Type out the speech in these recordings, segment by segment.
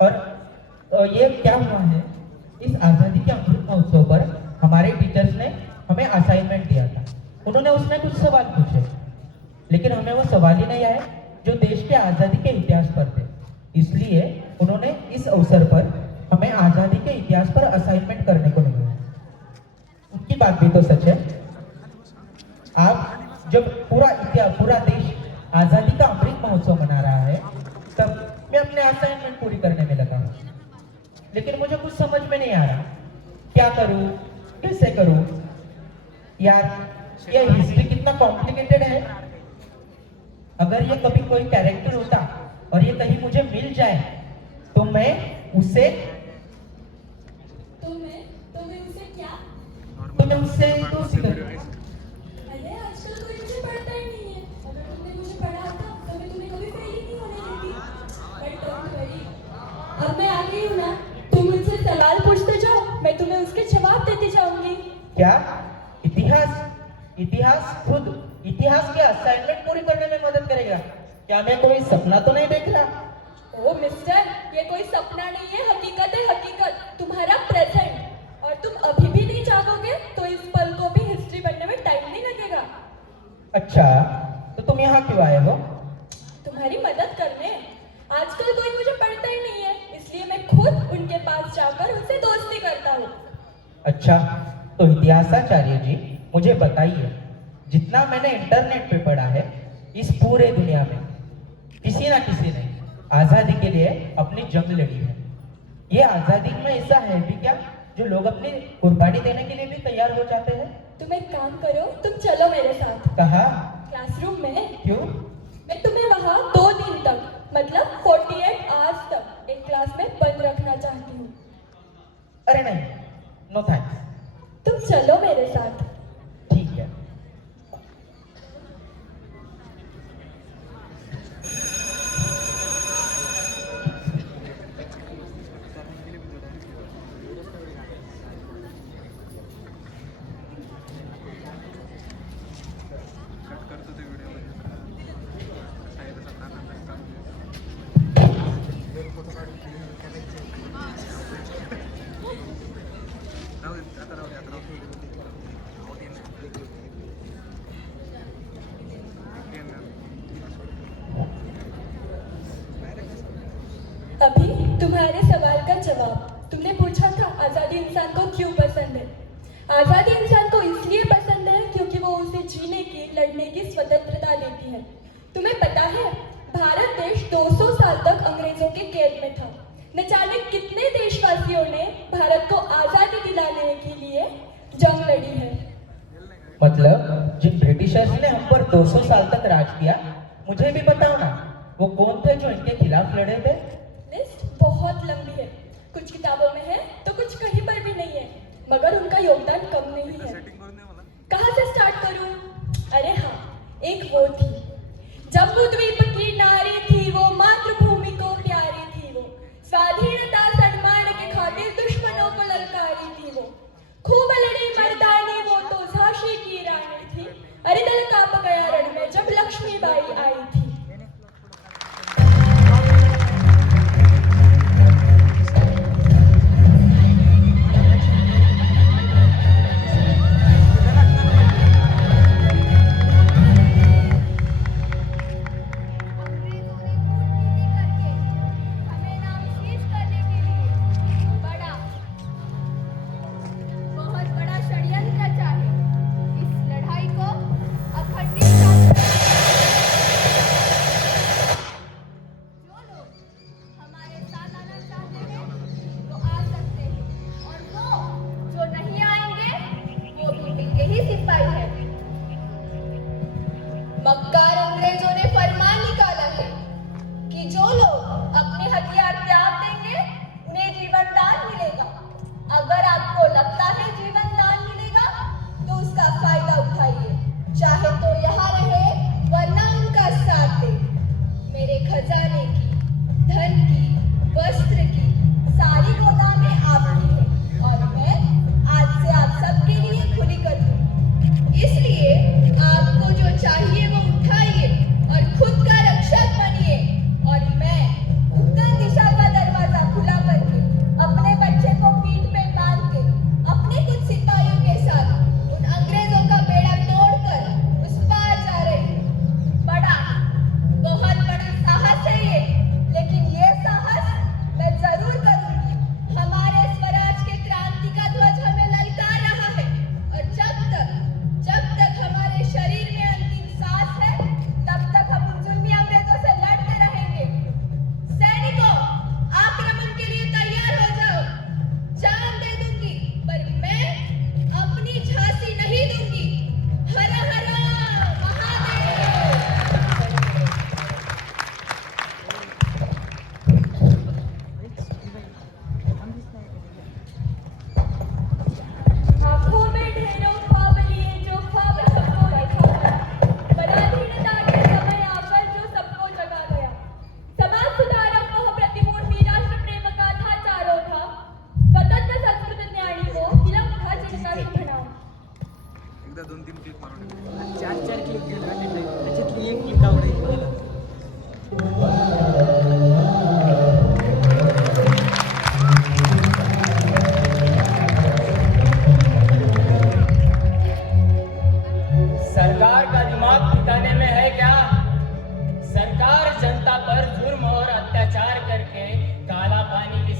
और ये क्या हुआ है, इस आज़ादी के अमृत महोत्सव पर हमारे टीचर्स ने हमें असाइनमेंट दिया था। उन्होंने उसमें कुछ सवाल पूछे, लेकिन हमें वो सवाल ही नहीं आए जो देश के आज़ादी के इतिहास पर थे। इसलिए उन्होंने इस अवसर पर हमें आज़ादी के इतिहास पर असाइनमेंट करने को नहीं है। उनकी बात भी तो सच है। आप जब पूरा देश आज़ादी का अमृत महोत्सव मना रहा है, तब मैं अपने असाइनमेंट पूरी करने में लगा हूँ। लेकिन मुझे कुछ समझ में नहीं आ रहा, क्या करूँ, कैसे करूँ। यार, ये हिस्ट्री कितना कॉम्प्लिकेटेड है। अगर ये कभी कोई कैरेक्टर होता और ये कहीं मुझे मिल जाए तो मैं उसे क्या? तो मैं उससे दोस्ती करूँ। अरे आजकल कोई मुझे पढ़ता ही नहीं है। अगर तुमने मुझे पढ़ा था तो मैं तुम्हें कभी फेल ही नहीं होने देती। बट डोंट वरी, अब मैं आ गई हूँ ना। तुम मुझसे सवाल पूछते जाओ, मैं तुम्हें उसके जवाब देती जाऊंगी। क्या इतिहास इतिहास के असाइनमेंट पूरी करने में मदद करेगा? क्या मैं कोई सपना तो नहीं देख रहा? ओ मिस्टर, ये कोई सपना नहीं है, हकीकत है, हकीकत। तुम्हारा प्रेजेंट। और तुम अभी भी नहीं जागोगे तो इस पल को भी हिस्ट्री बनने में टाइम नहीं लगेगा। अच्छा, तो तुम यहाँ क्यों आए हो? तुम्हारी मदद करने। आजकल कोई मुझे पढ़ता ही नहीं है, इसलिए मैं खुद उनके पास जाकर उनसे दोस्ती करता हूँ। अच्छा, तो इतिहासाचार्य जी, मुझे बताइए, जितना मैंने इंटरनेट पे पढ़ा है, इस पूरे दुनिया में किसी ना किसी ने आज़ादी के लिए अपनी जंग लड़ी है। ये आज़ादी में ऐसा है भी क्या जो लोग अपनी कुर्बानी देने के लिए भी तैयार हो जाते हैं? तुम एक काम करो, तुम चलो मेरे साथ। कहाँ? क्लासरूम में। क्यों? मैं तुम्हें वहाँ 2 दिन तक, मतलब 48 आवर्स तक एक क्लास में बंद रखना चाहती हूँ। अरे नहीं, नो थैंक्स। तुम चलो मेरे साथ। ठीक है। अभी तुम्हारे सवाल का जवाब। तुमने पूछा था आज़ादी इंसान को क्यों पसंद है। आज़ादी इंसान को इसलिए पसंद है क्योंकि वो उसे जीने की, लड़ने की स्वतंत्रता देती है। तुम्हें पता है, भारत देश 200 साल तक अंग्रेजों के कैद में था। न जाने कितने देशवासियों ने भारत को आज़ादी दिलाने के लिए जंग लड़ी है। मतलब जिन ब्रिटिशर्स ने हम पर 200 साल तक राज किया, मुझे भी बताओ ना, वो कौन थे जो इनके खिलाफ लड़े थे? लिस्ट बहुत लंबी है, कुछ किताबों में है तो कुछ कहीं पर भी नहीं है, मगर उनका योगदान कम नहीं है। कहाँ से स्टार्ट करूं? अरे हाँ, एक वो थी, जम्बूद्वीप की नारी थी वो, मातृभूमि को प्यारी थी वो, स्वाधीनता सन्मान के खातिर दुश्मनों को ललकारी थी वो, खूब लड़ी मर्दानी वो तो झांसी की रानी थी। अरे दिल कांप गया रण में जब लक्ष्मीबाई आई थी।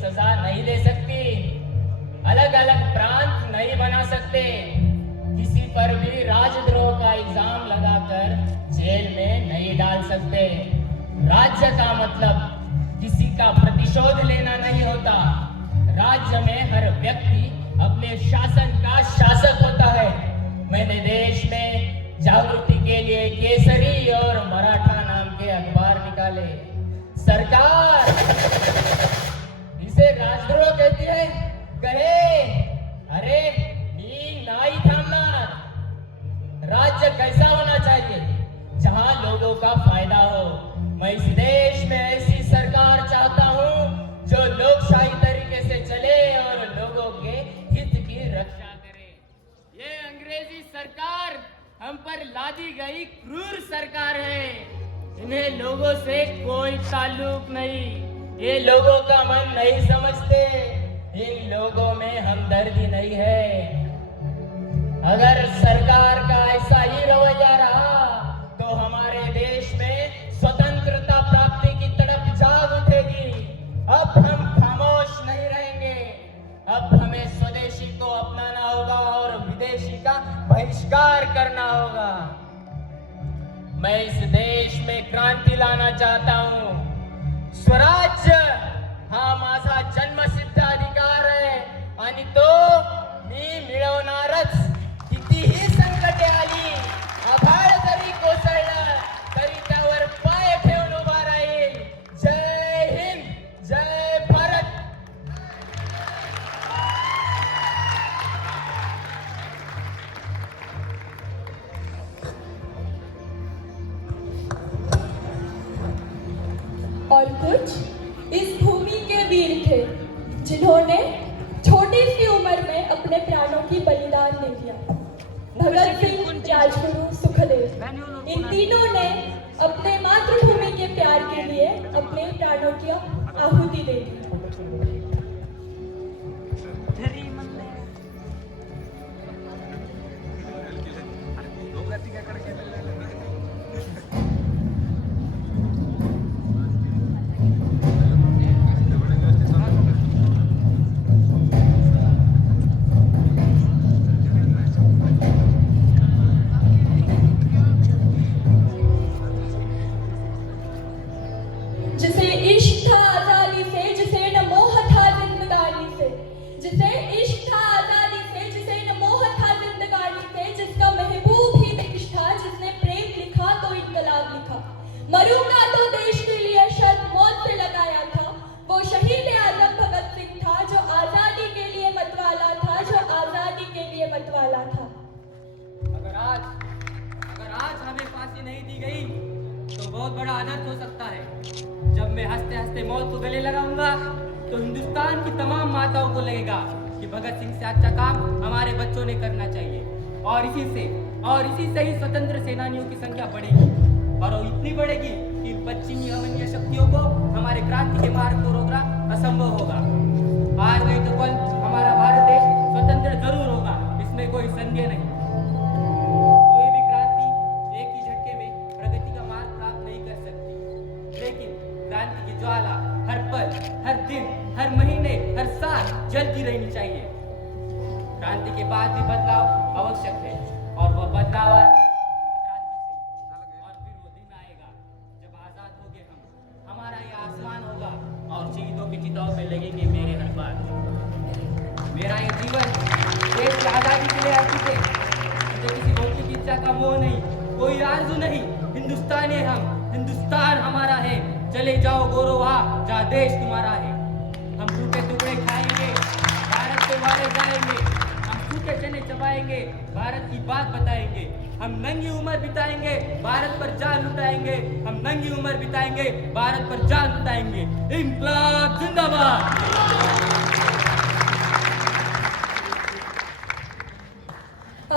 सजा नहीं दे सकती, अलग अलग प्रांत नहीं बना सकते, किसी पर भी राजद्रोह का इल्जाम लगाकर जेल में नहीं डाल सकते। राज्य का मतलब किसी का प्रतिशोध लेना नहीं होता। राज्य में हर व्यक्ति अपने शासन का शासक होता है। मैंने देश में जागृति के लिए केसरी और मराठा नाम के अखबार निकाले। सरकार इसे राजद्रोह कहती है, कहे अरे नाई थामना। राज्य कैसा होना चाहिए? जहां लोगों का फायदा हो। मैं इस देश में ऐसी सरकार चाहता हूं जो लोकशाही तरीके से चले और लोगों के हित की रक्षा करे। ये अंग्रेजी सरकार हम पर लादी गई क्रूर सरकार है। इन्हें लोगों से कोई ताल्लुक नहीं, ये लोगों का मन नहीं समझते, इन लोगों में हमदर्दी नहीं है। अगर सरकार का ऐसा ही रवैया रहा तो हमारे देश में स्वतंत्रता प्राप्ति की तरफ जाग उठेगी। अब हम खामोश नहीं रहेंगे। अब हमें स्वदेशी को अपनाना होगा और विदेशी का बहिष्कार करना होगा। मैं इस देश में क्रांति लाना चाहता हूं। स्वराज्य हा माझा जन्मसिद्ध अधिकार आहे आणि तो मी मिळवणारच। कितीही संकटे आली, आभाळ जरी कोसळलं तरी त्यावर पाय ठेवून उभा राहील। जय हिंद, जय भारत। और कुछ इस भूमि के वीर थे जिन्होंने छोटी सी उम्र में अपने प्राणों की बलिदान दे दिया। भगत सिंह, राजगुरु, सुखदेव, इन तीनों ने अपने मातृभूमि के प्यार के लिए अपने प्राणों की आहुति दे दी। जिसे इश्क था आजादी से, जिसे न मोह था जिंदगानी से, जिसे इश्क था आजादी से, जिसे न मोह था जिंदगानी से, जिसका महबूब ही देश था, जिसने प्रेम लिखा तो इनकलाब लिखा। मरूंगा तो देश के लिए शर्त मौत से लगाया था। वो शहीद आजम भगत सिंह था जो आजादी के लिए मतवाला था, जो आजादी के लिए मतवाला था। अगर आज हमें फांसी नहीं दी गई तो बहुत बड़ा अनर्थ हो सकता है। जब मैं हंसते हंसते मौत को गले लगाऊंगा तो हिंदुस्तान की तमाम माताओं को लगेगा कि भगत सिंह से अच्छा काम हमारे बच्चों ने करना चाहिए। और इसी से ही स्वतंत्र सेनानियों की संख्या बढ़ेगी और वो इतनी बढ़ेगी कि पश्चिमी अमनीय शक्तियों को हमारे क्रांति के मार्ग को रोकना असंभव होगा। आज नहीं तो कल हमारा भारत देश स्वतंत्र जरूर होगा, इसमें कोई संदेह नहीं। कोई भी क्रांति एक ही झटके में प्रगति का मार्ग प्राप्त नहीं कर सकती, लेकिन क्रांति की ज्वाला हर पल, हर दिन, हर महीने, हर साल जलती रहनी चाहिए। क्रांति के बाद भी बदलाव आवश्यक है और वह बदलाव और फिर वो दिन आएगा जब आजाद होंगे हम, हमारा ये आसमान होगा और शहीदों की चिताओं पे लगेंगे मेरे हर बार। मेरा ये जीवन देश की आजादी के लिए अर्पित है। मुझे किसी भौतिक इच्छा का मोह नहीं, कोई आरज़ू नहीं। हिंदुस्तानी है हम, हिंदुस्तान हमारा है। चले जाओ गौरवा जहाँ देश तुम्हारा है। हम टूटे टुकड़े खाएंगे, भारत से मारे जाएंगे। हम सूखे चने चबाएंगे, भारत की बात बताएंगे। हम नंगी उम्र बिताएंगे, भारत पर जान लुटाएंगे। हम नंगी उम्र बिताएंगे, भारत पर जान लुटाएंगे। इंकलाब जिंदाबाद।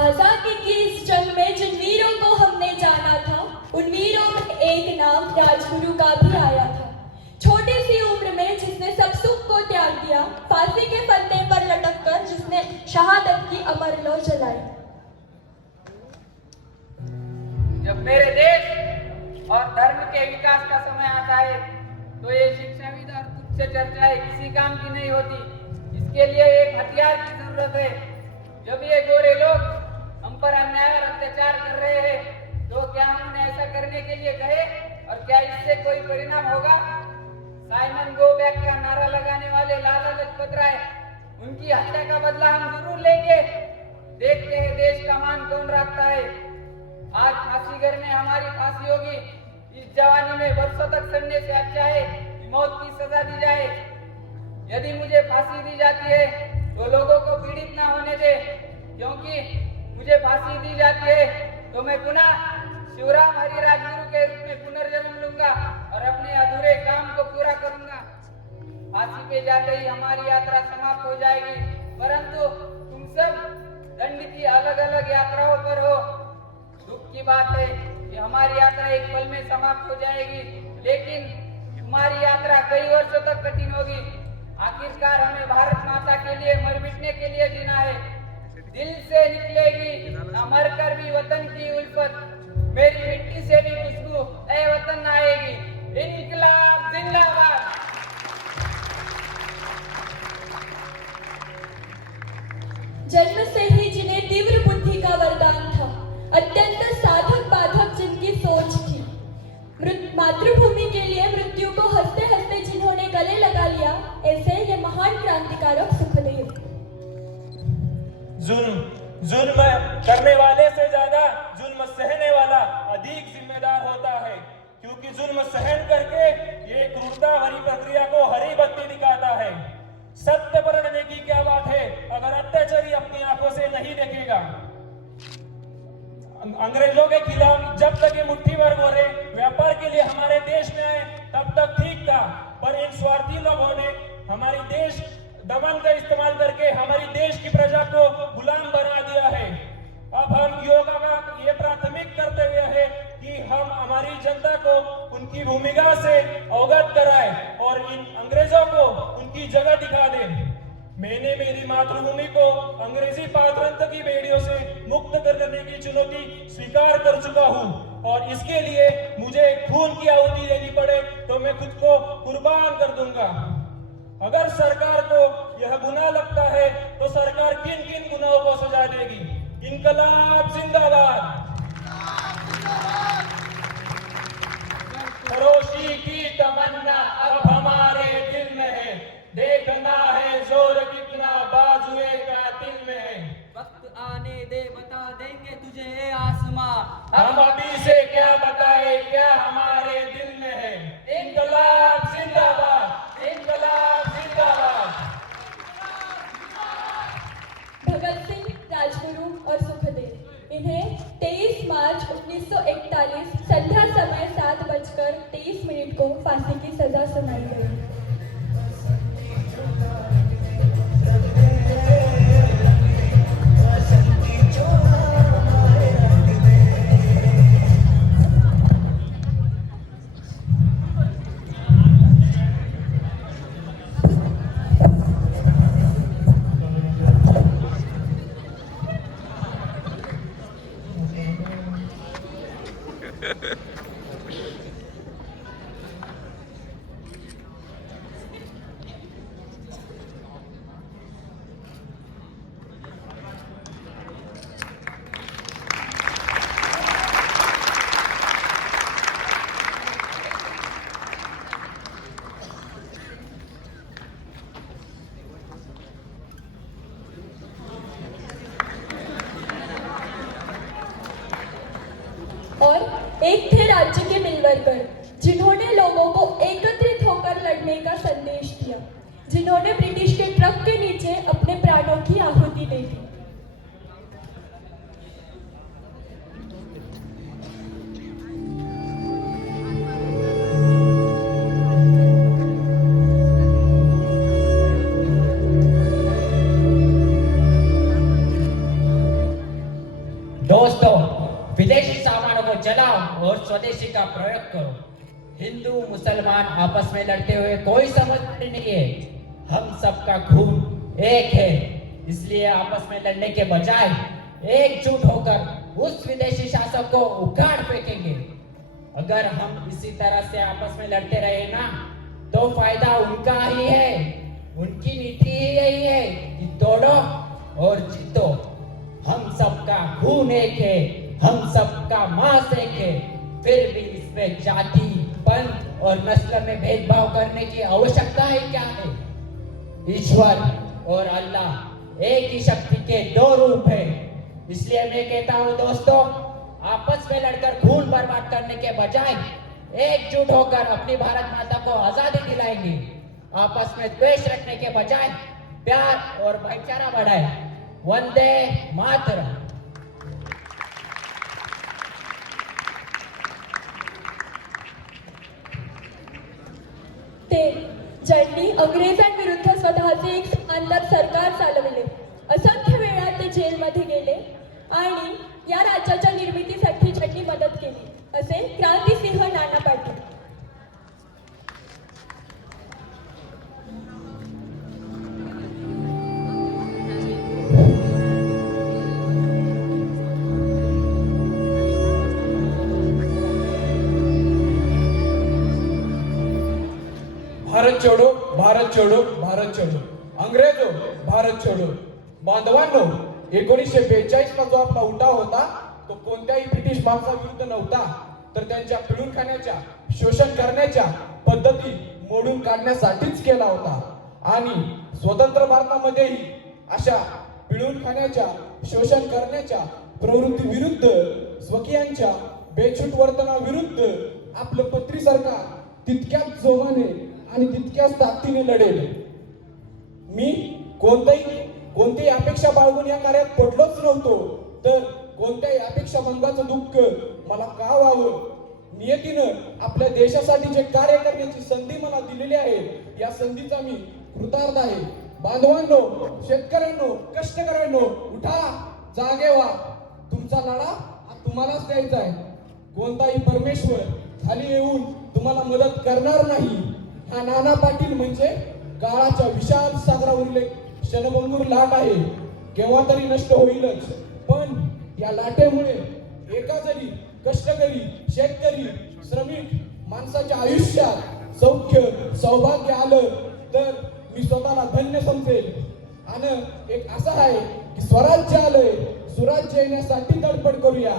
आजादी की इस जंग में जिन वीरों को हमने जाना था, उन वीरों में एक नाम राजगुरु का भी आया था। छोटी सी उम्र में जिसने सब सुख को त्याग दिया, फांसी के फंदे पर लटक कर जिसने शहादत की अमर लौ जलाई। जब मेरे देश और धर्म के विकास का समय आता है तो ये शिक्षाविद और तुच्छ चर्चाएं किसी काम की नहीं होती। इसके लिए एक हथियार की जरूरत है। जब ये गोरे लोग हम पर अन्याय और अत्याचार कर रहे हैं तो क्या हम उन्हें ऐसा करने के लिए कहे और क्या इससे कोई परिणाम होगा? साइमन गो बैक का नारा लगाने वाले लाला लजपत राय, उनकी हत्या का बदला हम जरूर लेंगे। देखते हैं देश का मान कौन रखता है। आज फांसीगर में हमारी फांसी होगी। इस जवानी में वर्षों तक सड़ने से अच्छा है कि मौत की सजा दी जाए। यदि मुझे फांसी दी जाती है तो लोगों को पीड़ित ना होने दे, क्योंकि मुझे फांसी दी जाती है तो मैं पुनः शिवराम हरि राजगुरु के रूप में पुनर्जन्म लूंगा और अपने अधूरे काम को पूरा करूंगा। फांसी पे जाते ही हमारी यात्रा समाप्त हो जाएगी, परंतु तुम सब दंड की अलग अलग यात्राओं पर हो। दुख की बात है कि हमारी यात्रा एक पल में समाप्त हो जाएगी, लेकिन तुम्हारी यात्रा कई वर्षों तक कठिन होगी। आखिरकार हमें भारत माता के लिए मर मिटने के लिए जीना है। दिल से निकलेगी न मर कर भी वतन की उल्फत, मेरी मिट्टी से भी खुशबू ए वतन आएगी। इनकलाब जिंदाबाद। जन्म से ही जिन्हें तीव्र बुद्धि का वरदान था, अत्यंत साधक बाधक जिनकी सोच थी, मातृभूमि के लिए मृत्यु को हंसते हंसते जिन्होंने गले लगा लिया, ऐसे ये महान क्रांतिकारक सुखदेव। जुल्म करने वाले से ज्यादा जुल्म सहने वाला अधिक जिम्मेदार होता है, क्योंकि जुल्म सहन करके ये क्रूरता भरी प्रक्रिया को हरी बत्ती दिखाता है। सत्य पर अड़ने की क्या बात है अगर अत्याचारी अपनी आंखों से नहीं देखेगा। अंग्रेजों के खिलाफ जब तक ये मुट्ठी भर गोरे व्यापार के लिए हमारे देश में आए तब तक ठीक था, पर इन स्वार्थी लोगों ने हमारी देश दमन का इस्तेमाल करके हमारी देश की प्रजा को गुलाम बना दिया है। अब हम योगा का ये प्राथमिक कर्तव्य है कि हम हमारी जनता को उनकी भूमिका से अवगत कराएं और इन अंग्रेजों को उनकी जगह दिखा दें। मैंने मेरी मातृभूमि को अंग्रेजी पारतंत्र की बेड़ियों से मुक्त करने की चुनौती स्वीकार कर चुका हूँ और इसके लिए मुझे खून की आहुति देनी पड़े तो मैं खुद को कुर्बान कर दूंगा। अगर सरकार को यह गुनाह लगता है तो सरकार किन किन गुनाहों को सजा देगी। इनकलाब जिंदाबाद। फरोशी की तमन्ना अब हमारे दिल में है, देखना है जोर कितना बाजुए कातिल में है। वक्त आने दे बता देंगे तुझे आसमां, हम अभी से क्या बताए क्या हमारे दिल में है। इनकलाब जिंदाबाद, इनकलाब जिंदाबाद। भगत सिंह, राजगुरु और सुखदेव, इन्हें 23 मार्च 1941 संध्या समय 7:23 को फांसी की सजा सुनाई गई। और एक थे राज्य के मिलवर्कर, जिन्होंने लोगों को एकत्रित होकर लड़ने का संदेश दिया, जिन्होंने ब्रिटिश के ट्रक के नीचे अपने प्राणों की आहुति दे दी। दोस्तों, विदेशी सामानों को जलाओ और स्वदेशी का प्रयोग करो। हिंदू मुसलमान आपस में लड़ते हुए कोई समझदारी नहीं है। हम सबका खून एक है, इसलिए आपस में लड़ने के बजाय एकजुट होकर उस विदेशी शासक को उखाड़ फेंकेंगे। अगर हम इसी तरह से आपस में लड़ते रहे ना तो फायदा उनका ही है। उनकी नीति ही यही है कि तोड़ो और जीतो। हम सबका खून एक है, हम सबका मांस एक है, फिर भी इसमें जाति, पंथ और नस्ल में भेदभाव करने की आवश्यकता है क्या है? ईश्वर और अल्लाह एक ही शक्ति के दो रूप है। इसलिए मैं कहता हूँ दोस्तों, आपस में लड़कर खून बर्बाद करने के बजाय एकजुट होकर अपनी भारत माता को आजादी दिलाएंगे। आपस में द्वेष रखने के बजाय प्यार और भाईचारा बढ़ाए। वंदे मातरम। ते ज्यांनी अंग्रेजांविरुद्ध स्वतःचे एक शानदार सरकार चालविले, असंख्य वेळा ते जेलमध्ये गेले आणि या राज्याच्या निर्मितीसाठी ज्यांनी मदत केली, असे क्रांतिसिंह नाना पाटील। भारत छोडो, भारत छोडो, भारत छोडो, अंग्रेजो भारत छोडो। बांधवांनो, 1942 ला जो आपला उठाव होता तो कोणत्याही ब्रिटिश माणसाविरुद्ध नव्हता, तर त्यांच्या पिळून खाण्याच्या, शोषण करण्याच्या पद्धती मोडून काढण्यासाठीच केला होता। आणि स्वतंत्र भारतामध्येही अशा पिळून खाण्याच्या, शोषण करण्याच्या प्रवृत्ती विरुद्ध, स्वकीयांच्या बेछूट वर्तनाविरुद्ध आपलं पत्री सरकार तितक्याच जोमाने आणि तितक्याच ताकदीने लढेल। मी कोणतीही अपेक्षा बाळगून या कार्यात पडलोच नव्हतो, तर कोणत्याही अपेक्षा भंगाचं दुःख मला का व्हावं? नियतीनं आपल्या देशासाठी जे कार्य करण्याची संधी मला दिलेली आहे, या संधीचा मी कृतार्थ आहे। बांधवांनो, शेतकऱ्यांनो, कष्टकऱ्यांनो, उठा, जागे व्हा। तुमचा लढा हा तुम्हालाच द्यायचा आहे। कोणताही परमेश्वर खाली येऊन तुम्हाला मदत करणार नाही। हा नाना पाटील म्हणजे काळाच्या विशाल सागरावरील एक क्षणभंगूर लाट आहे, केव्हा तरी नष्ट होईलच। पण या लाटेमुळे एका जरी कष्टकरी, शेतकरी, श्रमिक माणसाच्या आयुष्यात सौख्य, सौभाग्य आलं तर मी स्वतःला धन्य समजेल। आणि एक असं आहे की स्वराज्य आलंय, सुराज्य येण्यासाठी तडफड करूया।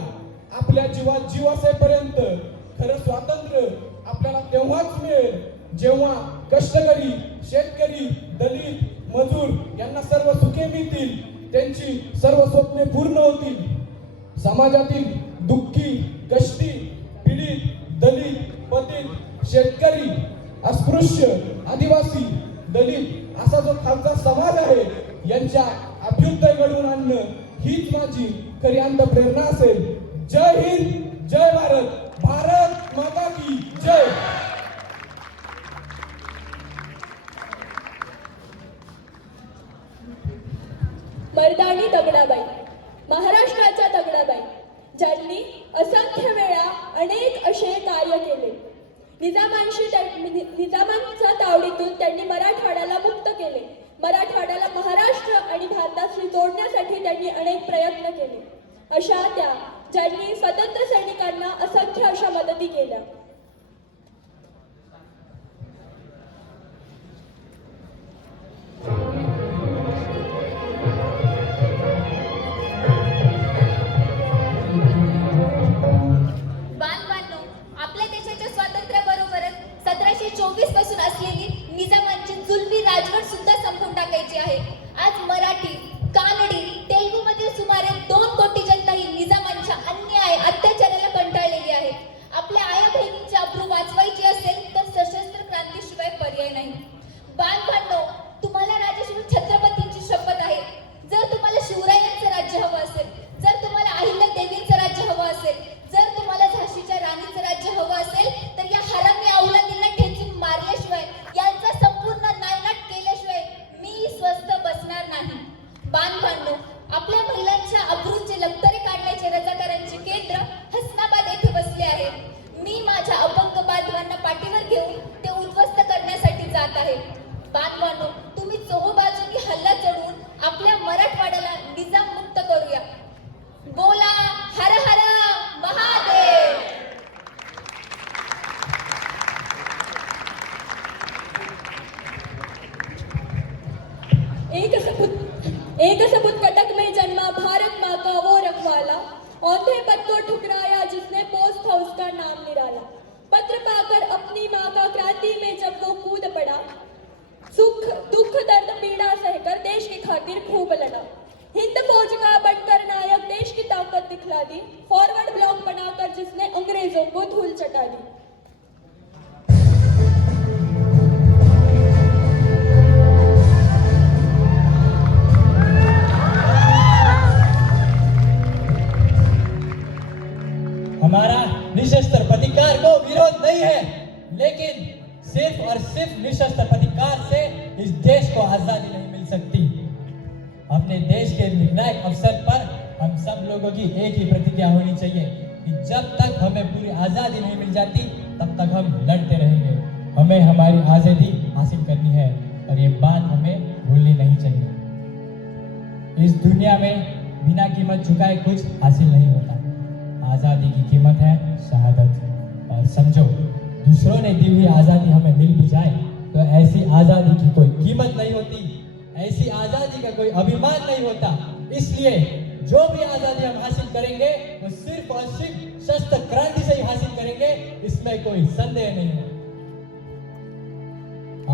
आपल्या जीवात जीव असेपर्यंत खरं स्वातंत्र्य आपल्याला तेव्हाच मिळेल जेव्हा कष्टकरी, शेतकरी, दलित, मजूर यांना सर्व सुखे मिळतील, त्यांची सर्व स्वप्ने पूर्ण होतील। समाजातील दुःखी, कष्टी, पीडित, दलित, पतित, शेतकरी, अस्पृश्य, आदिवासी, दलित असा जो खालचा समाज आहे, यांच्या अभ्युदय घडवून आणणं हीच माझी खरी अंतःप्रेरणा असेल। जय हिंद, जय भारत, भारत माता की जय। मर्दानी दगडाबाई, महाराष्ट्राच्या दगडाबाई, ज्यांनी असंख्य वेळा अनेक असे कार्य केले। निजामांच्या तावडीतून त्यांनी मराठवाड्याला मुक्त केले। मराठवाड्याला महाराष्ट्र आणि भारताशी जोडण्यासाठी त्यांनी अनेक प्रयत्न केले। अशा त्या ज्यांनी स्वतंत्र सैनिकांना असंख्य अशा मदती केल्या। बांधवांनो, आपल्या देशाच्या स्वातंत्र्याबरोबरच 1724 पासून असलेली निजामांची जुलमी राजवट सुद्धा संपवून टाकायची आहे। आज मराठी, कानडी, तेलुगू मधील सुमारे 2 कोटी जनता ही निजामांच्या अन्याय, अत्याचाराला कंटाळलेली आहे। आपल्या आया बहिणींची अब्रू वाचवायची असेल तर सशस्त्र क्रांतीशिवाय पर्याय नाही। बांधवांनो, तुम्हाला राजश्री छत्रपतींची शपथ आहे। जर तुम्हाला शिवरायांचं राज्य हवं असेल, जर तुम्हाला अहिल्या देवींचं राज्य हवं असेल, जर तुम्हाला झाशीच्या राणीचं राज्य हवं असेल, तर या हरामी औलादींना ठेचून मारल्याशिवाय, यांचा संपूर्ण नायनाट केल्याशिवाय एक सपूत कटक में जन्मा भारत माँ का वो रखवाला, औंधे पद को ठुकराया जिसने पोस्ट हाउस का नाम निराला। पत्र पाकर अपनी माँ का क्रांति में जब वो कूद पड़ा, सुख दुख दर्द पीड़ा सहकर देश की खातिर खूब लड़ा। हिंद फौज का बनकर नायक देश की ताकत दिखला दी, फॉरवर्ड ब्लॉक बनाकर जिसने अंग्रेजों को धूल चटा दी। हमारा निशस्त्र प्रतिकार को विरोध नहीं है, लेकिन सिर्फ और सिर्फ निशस्त्र प्रतिकार से इस देश को आजादी नहीं मिल सकती। अपने देश के निर्णायक अवसर पर हम सब लोगों की एक ही प्रतिज्ञा होनी चाहिए कि जब तक हमें पूरी आजादी नहीं मिल जाती तब तक हम लड़ते रहेंगे। हमें हमारी आजादी हासिल करनी है और ये बात हमें भूलनी नहीं चाहिए। इस दुनिया में बिना कीमत चुकाए कुछ हासिल नहीं होता। आजादी की कीमत है शहादत। और समझो, दूसरों ने दी हुई आजादी हमें मिल भी जाए तो ऐसी आजादी की कोई कीमत नहीं होती, ऐसी आजादी का कोई अभिमान नहीं होता। इसलिए जो भी आजादी हम हासिल करेंगे वो सिर्फ और सिर्फ शस्त्र क्रांति से ही हासिल करेंगे, इसमें कोई संदेह नहीं है।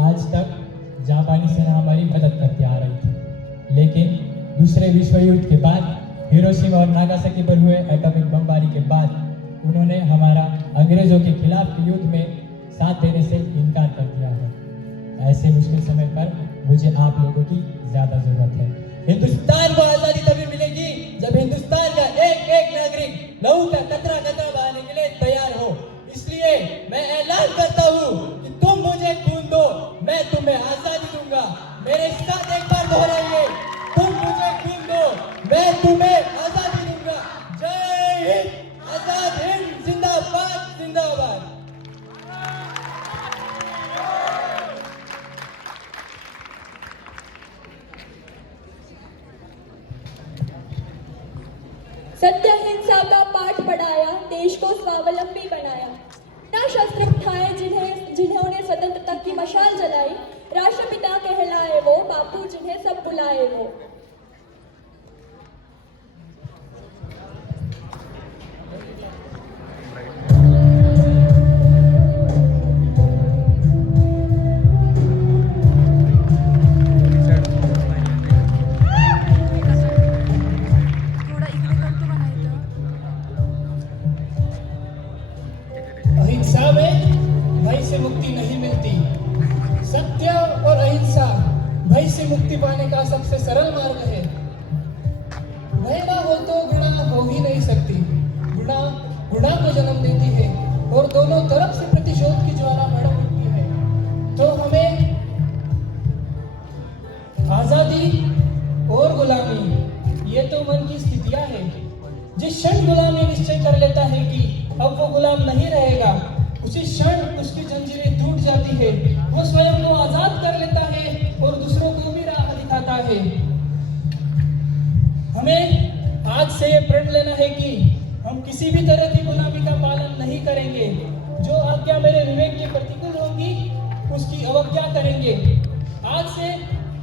आज तक जापानी सेना हमारी मदद करती आ रही थी, लेकिन दूसरे विश्व युद्ध के बाद, हिरोशिमा और नागासाकी पर हुए एटॉमिक बमबारी के बाद उन्होंने हमारा अंग्रेजों के खिलाफ युद्ध में साथ देने से इनकार कर दिया है। ऐसे मुश्किल समय पर मुझे आप लोगों की ज्यादा जरूरत है। हिंदुस्तान को आजादी तभी मिलेगी जब हिंदुस्तान का एक एक नागरिक लहू का कतरा कतरा बहाने के लिए तैयार हो। इसलिए मैं ऐलान करता हूँ कि तुम मुझे खून दो, मैं तुम्हें आजादी दूंगा। मेरे साथ एक बार दोहराइए, तुम मुझे खून दो, मैं तुम्हें आजादी दूंगा। जय हिंद, आजाद हिंद जिंदाबाद जिंदाबाद। सत्य हिंसा का पाठ पढ़ाया, देश को स्वावलंबी बनाया। ना शस्त्र उठाए जिन्होंने स्वतंत्रता की मशाल जलाई, राष्ट्रपिता कहलाए वो, बापू जिन्हें सब बुलाए वो। अहिंसा में भय से मुक्ति नहीं मिलती। सत्य और अहिंसा भय से मुक्ति पाने का सबसे सरल मार्ग है। भय ना हो तो गुणा हो ही नहीं सकती। गुणा गुणा को जन्म देती है और दोनों तरफ से प्रतिशोध की ज्वाला भड़क उठती है। तो हमें आजादी और गुलामी, ये तो मन की स्थितियां हैं। जिस क्षण गुलामी निश्चय कर लेता है कि अब वो गुलाम नहीं रहेगा, उसी क्षण उसकी जंजीरें टूट जाती है। वो स्वयं को आजाद कर लेता है और दूसरों को भी राह दिखाता है। हमें आज से ये प्रण लेना है कि हम किसी भी तरह की गुलामी का पालन नहीं करेंगे। जो आज्ञा मेरे विवेक के प्रतिकूल होगी उसकी अवज्ञा करेंगे। आज से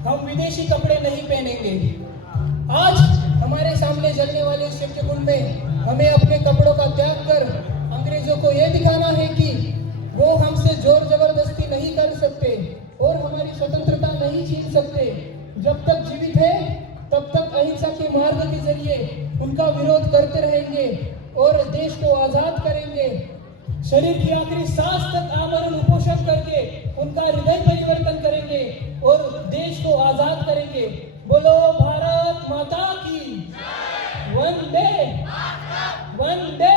हम विदेशी कपड़े नहीं पहनेंगे। आज हमारे सामने जलने वाले शिव कुंड में हमें अपने कपड़ों का त्याग कर अंग्रेजों को यह दिखाना है कि वो हमसे जोर जबरदस्ती नहीं कर सकते और हमारी स्वतंत्रता नहीं छीन सकते। जब तक जीवित है तब तक अहिंसा के मार्ग के जरिए उनका विरोध करते रहेंगे और देश को आजाद करेंगे। शरीर की आखिरी सांस तक आमरण उपोषण करके उनका हृदय परिवर्तन करेंगे और देश को आजाद करेंगे। बोलो भारत माता की वंदे वंदे।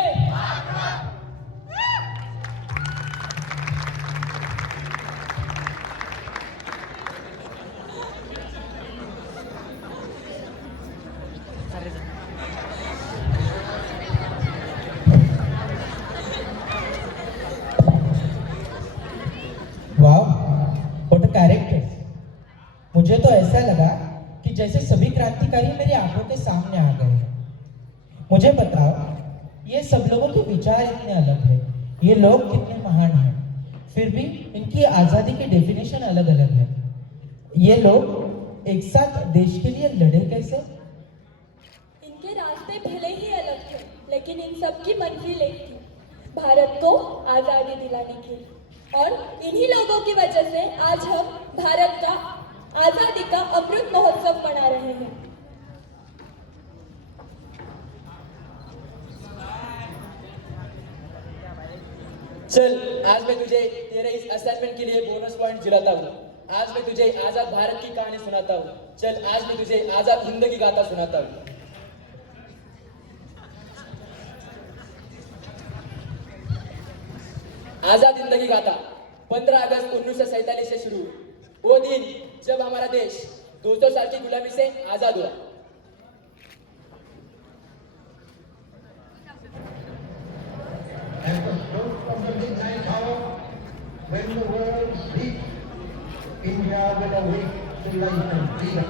वाह, व्हाट अ कैरेक्टर। मुझे तो ऐसा लगा कि जैसे सभी क्रांतिकारी मेरी आंखों के सामने आ गए हैं। मुझे बताओ, ये सब लोगों के विचार इतने अलग हैं, ये लोग कितने महान हैं, फिर भी इनकी आज़ादी की डेफिनेशन अलग अलग है। ये लोग एक साथ देश के लिए लड़े कैसे? इनके रास्ते भले ही अलग थे, लेकिन इन सब की मंजिल एक थी, भारत को आजादी दिलाने की। और इन्हीं लोगों की वजह से आज हम भारत का आजादी का अमृत महोत्सव मना रहे हैं। चल, आज मैं तुझे तेरे इस असाइनमेंट के लिए बोनस पॉइंट दिलाता हूँ। आज मैं तुझे आजाद भारत की कहानी सुनाता हूँ। चल, आज मैं तुझे आजाद हिंद की गाथा सुनाता हूँ। आजाद हिंद की गाथा 15 अगस्त 1947 से शुरू हुई। वो दिन जब हमारा देश 200 साल की गुलामी से आजाद हुआ। At the stroke of the midnight hour, when the world sleeps, India will awake to life and freedom.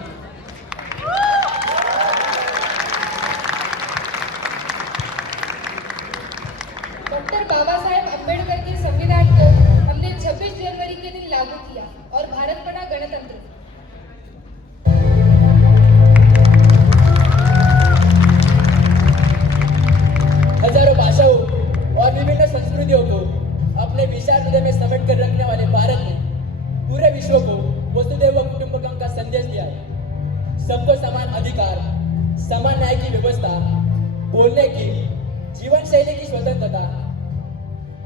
Doctor Baba Saheb Ambedkar के संविधान को हमने 26 जनवरी के दिन लागू किया और भारत बना गणतंत्र। हजारों भाषाओं और विभिन्न संस्कृतियों को अपने विचार हृदय में समेट कर रखने वाले भारत ने पूरे विश्व को वसुधैव कुटुंबकम का संदेश दिया है। सबको समान अधिकार, समान न्याय की व्यवस्था, बोलने की, जीवन शैली की स्वतंत्रता,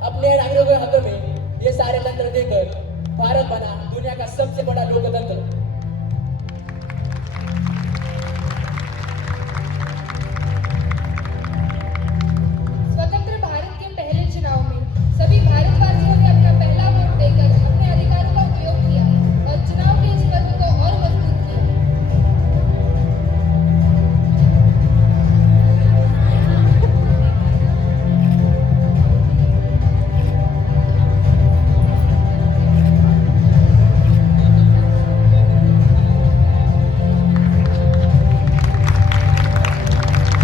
अपने नागरिकों के हाथों में ये सारे तंत्र देकर भारत बना दुनिया का सबसे बड़ा लोकतंत्र। स्वतंत्र भारत के पहले चुनाव में सभी भारतवासियों ने अपना पहला वोट देकर अपने अधिकारों का उपयोग किया और चुनाव के इस पर्व को और मजबूत किया।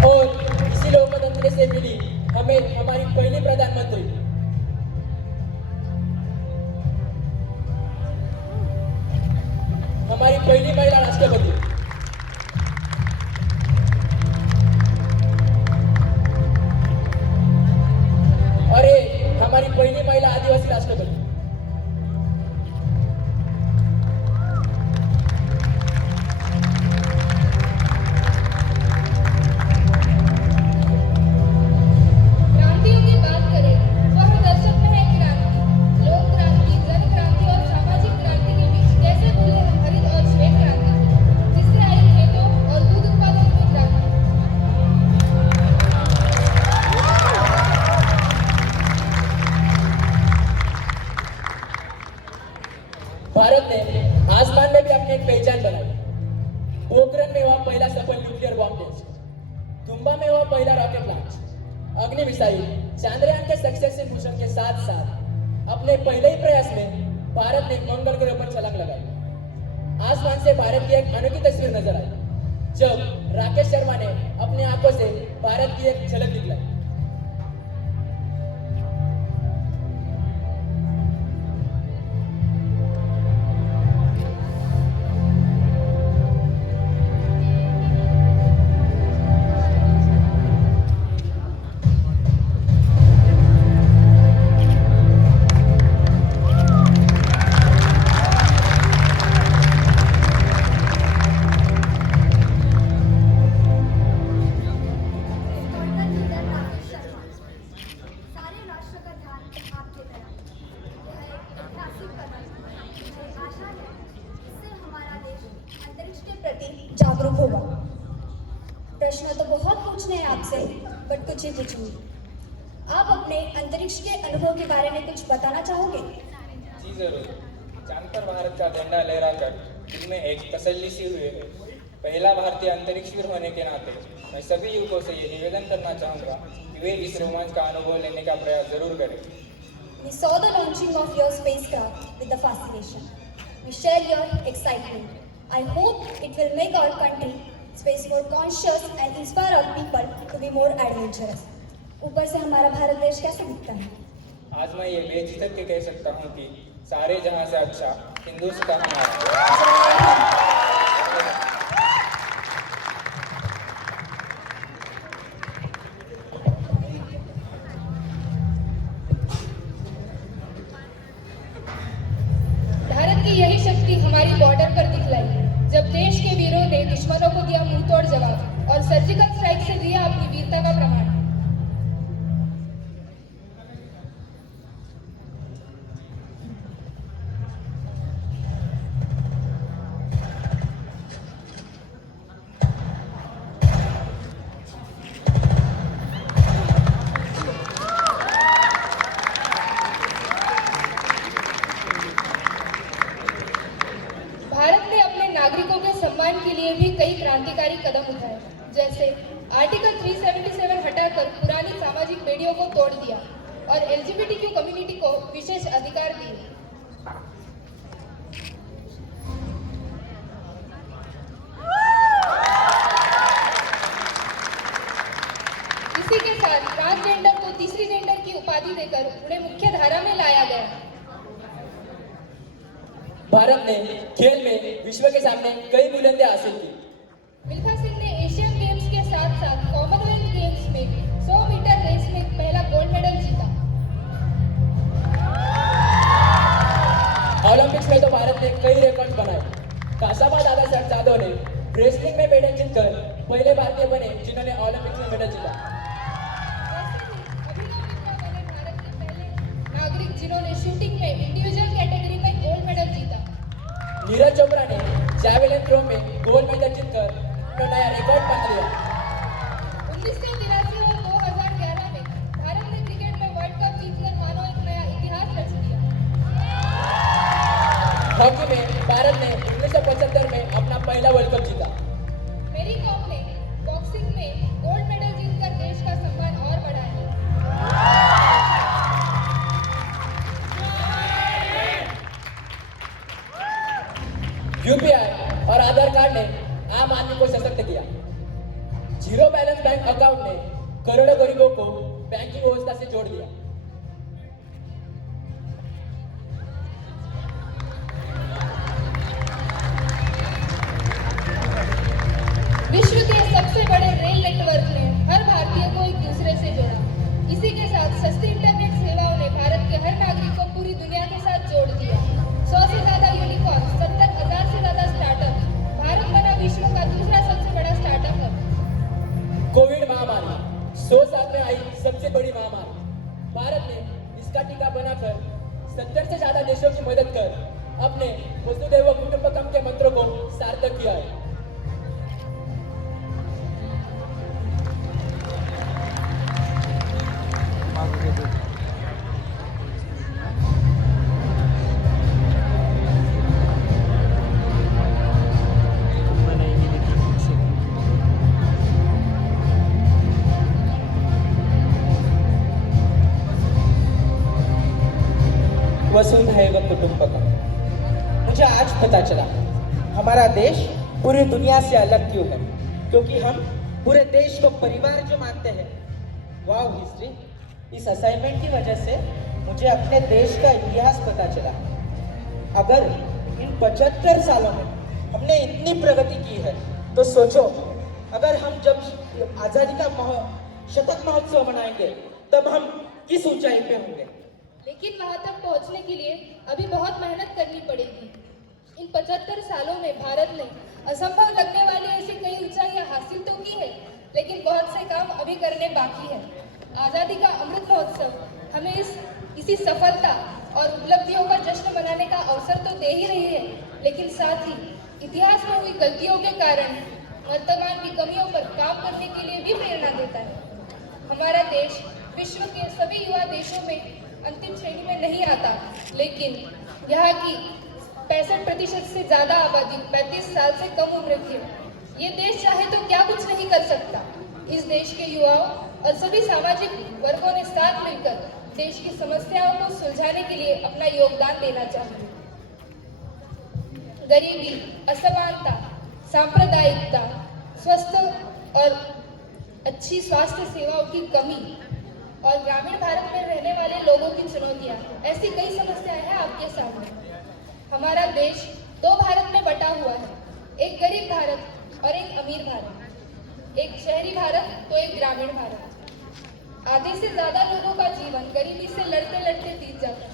और इसी लोकतंत्र से मिली हमें हमारी पहली प्रधानमंत्री, हमारी पहली महिला राष्ट्रपति, और ये हमारी पहली महिला आदिवासी राष्ट्रपति। क्रांतियों की बात करें तो हर दशक में है क्रांति, लोक क्रांति, जन क्रांति और सामाजिक क्रांति के बीच कैसे भूले हम हरित और श्वेत क्रांति, जिससे आई खेतों और दूध उत्पादन की क्रांति। भारत ने आसमान में भी अपनी एक पहचान बनाई। पोखरण में हुआ पहला सफल न्यूक्लियर बॉम्ब टेस्ट, तुम्बा में हुआ पहला रॉकेट लॉन्च, अग्नि मिसाइल, चांद्रयान के सक्सेसफुल मिशन के साथ साथ अपने पहले ही प्रयास में भारत ने मंगल ग्रह पर छलांग लगाई। आसमान से भारत की एक अनोखी तस्वीर नजर आई जब राकेश शर्मा ने अपनी आंखों से भारत की एक झलक दिखलाई। सारे राष्ट्र का ध्यान आपके तरफ। यह एक ऐतिहासिक कदम है। मुझे आशा है इससे हमारा देश अंतरिक्ष के प्रति जागरूक होगा। प्रश्न तो बहुत पूछने हैं आपसे, बट कुछ ही पूछूंगी। आप अपने अंतरिक्ष के अनुभव के बारे में कुछ बताना चाहोगे? जी जरूर। चांद पर भारत का झंडा लहराकर दिल में एक तसल्ली सी हुई है। पहला भारतीय अंतरिक्षवीर होने के नाते मैं सभी युवकों से ये निवेदन करना चाहूँगा कि वे इस रोमांच का अनुभव लेने का प्रयास जरूर करें। We saw the launching of your spacecraft with the fascination. We share your excitement. I hope it will make our country space more conscious and inspire our people to be more adventurous. ऊपर से हमारा भारत देश कैसे दिखता है? आज मैं ये बेझिझक के कह सकता हूँ कि सारे जहां से अच्छा हिंदुस्तान हमारा। निर्माण के लिए भी कई क्रांतिकारी कदम उठाए, जैसे आर्टिकल 377 हटाकर पुरानी सामाजिक बेड़ियों को तोड़ दिया और LGBTQ कम्युनिटी को विशेष अधिकार दिए। इसी के साथ ट्रांसजेंडर को तीसरी जेंडर की उपाधि देकर उन्हें मुख्य धारा में लाया गया। भारत ने खेल में विश्व के सामने कई बुलंदियां हासिल की। मिल्खा सिंह ने एशियन गेम्स के साथ साथ कॉमनवेल्थ गेम्स में 100 मीटर रेस में पहला गोल्ड मेडल जीता। ओलंपिक्स में तो भारत ने कई रिकॉर्ड बनाए। कासाबा दादा साहब जाधव ने रेसलिंग में मेडल जीतकर पहले भारतीय बने जिन्होंने ओलंपिक्स में मेडल जीता। अभिनव बिंद्रा बने भारत के पहले नागरिक जिन्होंने शूटिंग में इंडिविजुअल कैटेगरी में गोल्ड मेडल जीता। नीरज चोपड़ा ने जैवलिन थ्रो में गोल्ड मेडल जीतकर अपना नया रिकॉर्ड बना लिया। 1983 और 2011 में भारत ने क्रिकेट में वर्ल्ड कप जीतकर मानो एक नया इतिहास रच दिया। हॉकी में भारत ने 1975 में अपना पहला वर्ल्ड कप जीता। मेरी कॉम ने बॉक्सिंग में गोल्ड मेडल जीतकर देश का सम्मान और बढ़ाया। यूपीआई और आधार कार्ड ने आम आदमी को सशक्त किया। जीरो बैलेंस बैंक अकाउंट ने करोड़ों गरीबों को बैंकिंग व्यवस्था से जोड़ दिया। विश्व के सबसे बड़े रेल नेटवर्क ने हर भारतीय को एक दूसरे से जोड़ा। इसी के साथ सस्ती इंटरनेट सेवाओं ने भारत के हर नागरिक को पूरी दुनिया के साथ जोड़ दिया। 100 से ज्यादा यूनिकॉर्न, 70,000 से ज्यादा स्टार्टअप, भारत बना विश्व का दूसरा सबसे बड़ा स्टार्टअप हब। कोविड महामारी 100 साल में आई सबसे बड़ी महामारी। भारत ने इसका टीका बनाकर 70 से ज्यादा देशों की मदद कर अपने वसुधैव कुटुंबकम के मंत्रों को सार्थक किया है। वसुधैव कुटुंबकम। मुझे आज पता चला हमारा देश पूरी दुनिया से अलग क्यों है, क्योंकि हम पूरे देश को परिवार जो मानते हैं। वाव हिस्ट्री, इस असाइनमेंट की वजह से मुझे अपने देश का इतिहास पता चला। अगर इन 75 सालों में हमने इतनी प्रगति की है तो सोचो, अगर हम जब आज़ादी का शतक महोत्सव मनाएंगे तब हम किस ऊंचाई पे होंगे। लेकिन वहां तक पहुंचने के लिए अभी बहुत मेहनत करनी पड़ेगी। इन 75 सालों में भारत ने असंभव लगने वाली ऐसी कई ऊंचाइयां हासिल तो की है, लेकिन बहुत से काम अभी करने बाकी है। आज़ादी का अमृत महोत्सव हमें इसी सफलता और उपलब्धियों का जश्न मनाने का अवसर तो दे ही रही है, लेकिन साथ ही इतिहास में हुई गलतियों के कारण वर्तमान की कमियों पर काम करने के लिए भी प्रेरणा देता है। हमारा देश विश्व के सभी युवा देशों में अंतिम श्रेणी में नहीं आता, लेकिन यहाँ की 65% से ज्यादा आबादी 35 साल से कम उम्र की है। ये देश चाहे तो क्या कुछ नहीं कर सकता। इस देश के युवाओं और सभी सामाजिक वर्गों ने साथ मिलकर देश की समस्याओं को सुलझाने के लिए अपना योगदान देना चाहिए। गरीबी, असमानता, सांप्रदायिकता, स्वस्थ और अच्छी स्वास्थ्य सेवाओं की कमी और ग्रामीण भारत में रहने वाले लोगों की चुनौतियां, ऐसी कई समस्याएं हैं आपके सामने। हमारा देश 2 भारत में बटा हुआ है, एक गरीब भारत और एक अमीर भारत, एक शहरी भारत तो एक ग्रामीण भारत। आधे से ज्यादा लोगों का जीवन गरीबी से लड़ते लड़ते बीत जाता है।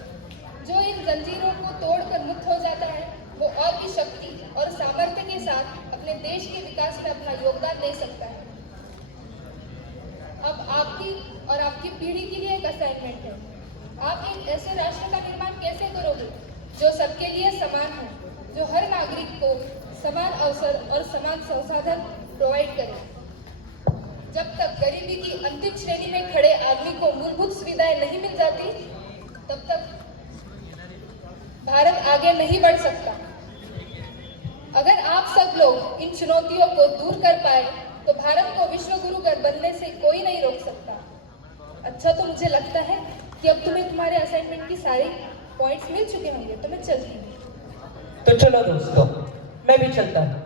जो इन जंजीरों को तोड़कर मुक्त हो जाता है, वो और भी शक्ति और सामर्थ्य के साथ अपने देश के विकास में अपना योगदान दे सकता है। अब आपकी और आपकी पीढ़ी के लिए एक असाइनमेंट है। आप एक ऐसे राष्ट्र का निर्माण कैसे करोगे जो सबके लिए समान हो, जो हर नागरिक को समान अवसर और समान संसाधन प्रोवाइड करे। जब तक गरीबी की अंतिम श्रेणी में खड़े आदमी को मूलभूत सुविधाएं नहीं मिल जाती, तब तक भारत आगे नहीं बढ़ सकता। अगर आप सब लोग इन चुनौतियों को दूर कर पाए तो भारत को विश्व गुरु बनने से कोई नहीं रोक सकता। अच्छा, तो मुझे लगता है कि अब तुम्हें तुम्हारे असाइनमेंट की सारी पॉइंट्स मिल चुके होंगे, तो मैं चलती हूँ। तो चलो दोस्तों, मैं भी चलता हूँ।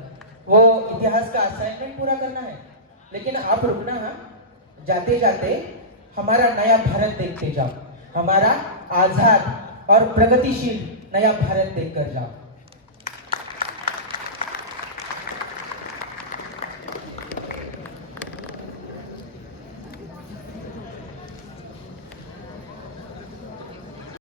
वो इतिहास का असाइनमेंट पूरा करना है, लेकिन आप रुकना। हाँ, जाते जाते हमारा नया भारत देखते जाओ, हमारा आजाद और प्रगतिशील नया भारत देखकर जाओ।